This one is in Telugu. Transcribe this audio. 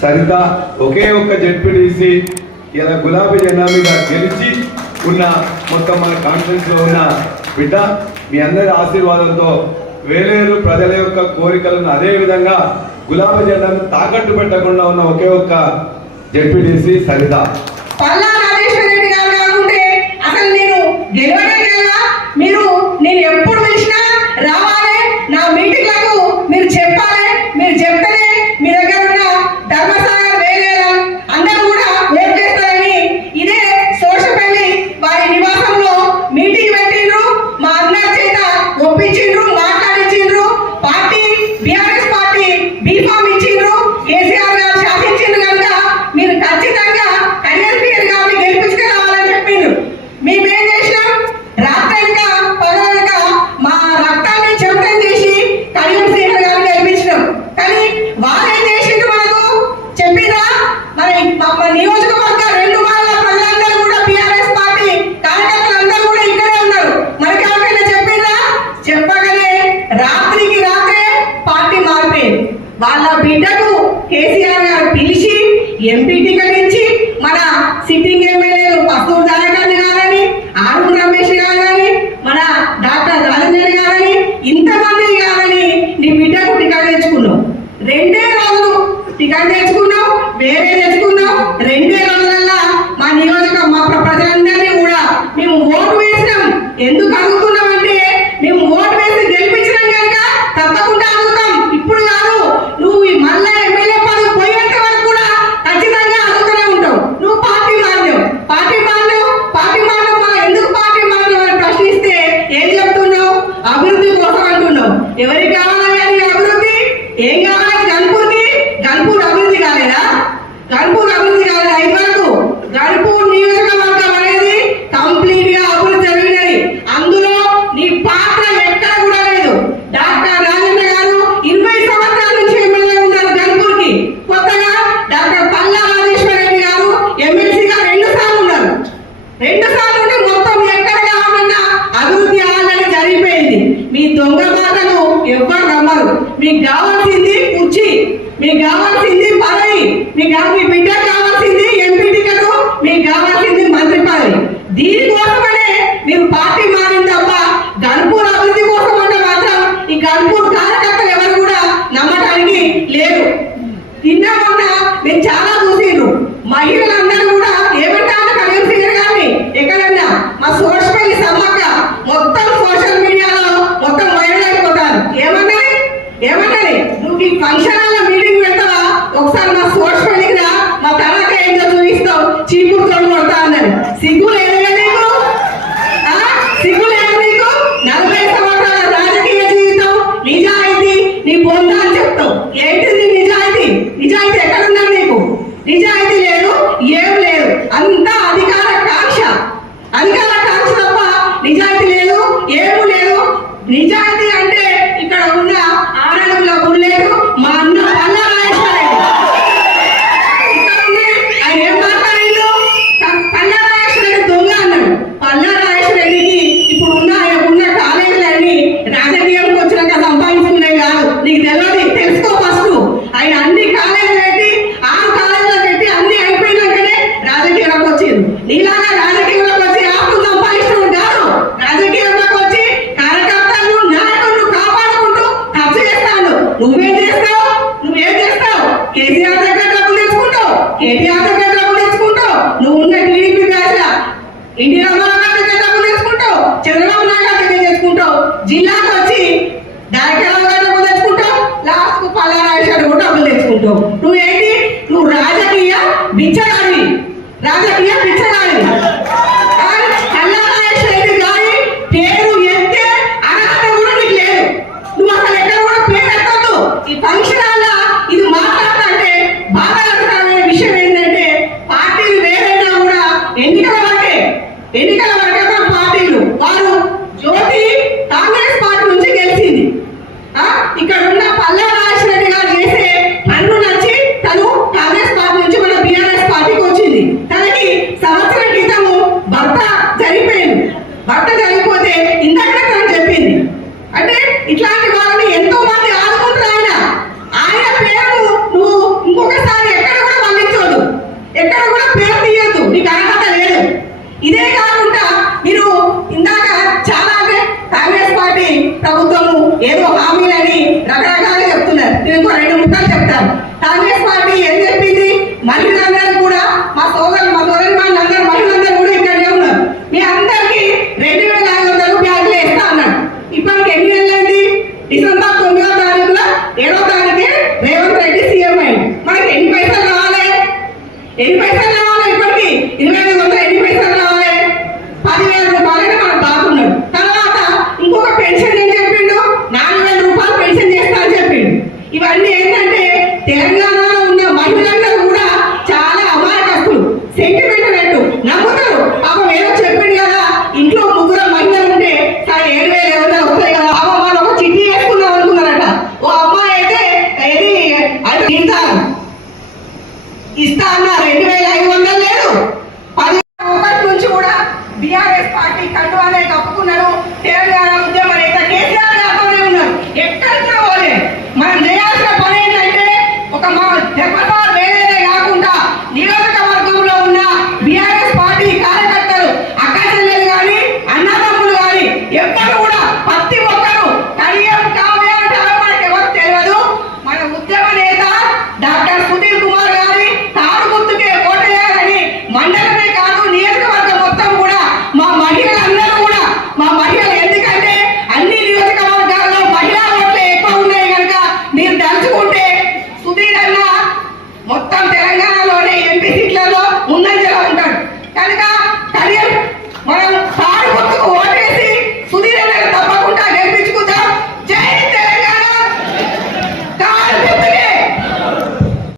సరిత ఒకే ఒక్క జడ్పీటీసీ ఇలా గులాబీ జెండా మీద గెలిచి ఉన్న మొత్తం మన కాన్ఫరెన్స్లో ఉన్న బిడ్డ మీ అందరి ఆశీర్వాదంతో వేలేరు ప్రజల యొక్క కోరికలను అదే విధంగా గులాబీ జెండాను తాకట్టు పెట్టకుండా ఉన్న ఒకే ఒక్క జడ్పీటీసీ సరిత. మీరు నేను ఎప్పుడు వేరే తెచ్చుకున్నావు రెండే మీ దొంగ మాటను ఎవ్వరు నమ్మరు. మీకు కావాల్సింది పుచ్చి మీకు కావాల్సింది పదవి మీకు మీ బిడ్డ Ella నువ్వేం చేస్తావు? నువ్వేం చేస్తావు? కేసీఆర్ దగ్గర డబ్బులు తెచ్చుకుంటావు? కేటీఆర్ దగ్గర డబ్బులు తెచ్చుకుంటావు? నువ్వు ఉన్న టీడీపీ ఇండియా చంద్రబాబు నాయుడు దగ్గర తెచ్చుకుంటావు? జిల్లా ¿Quién está la?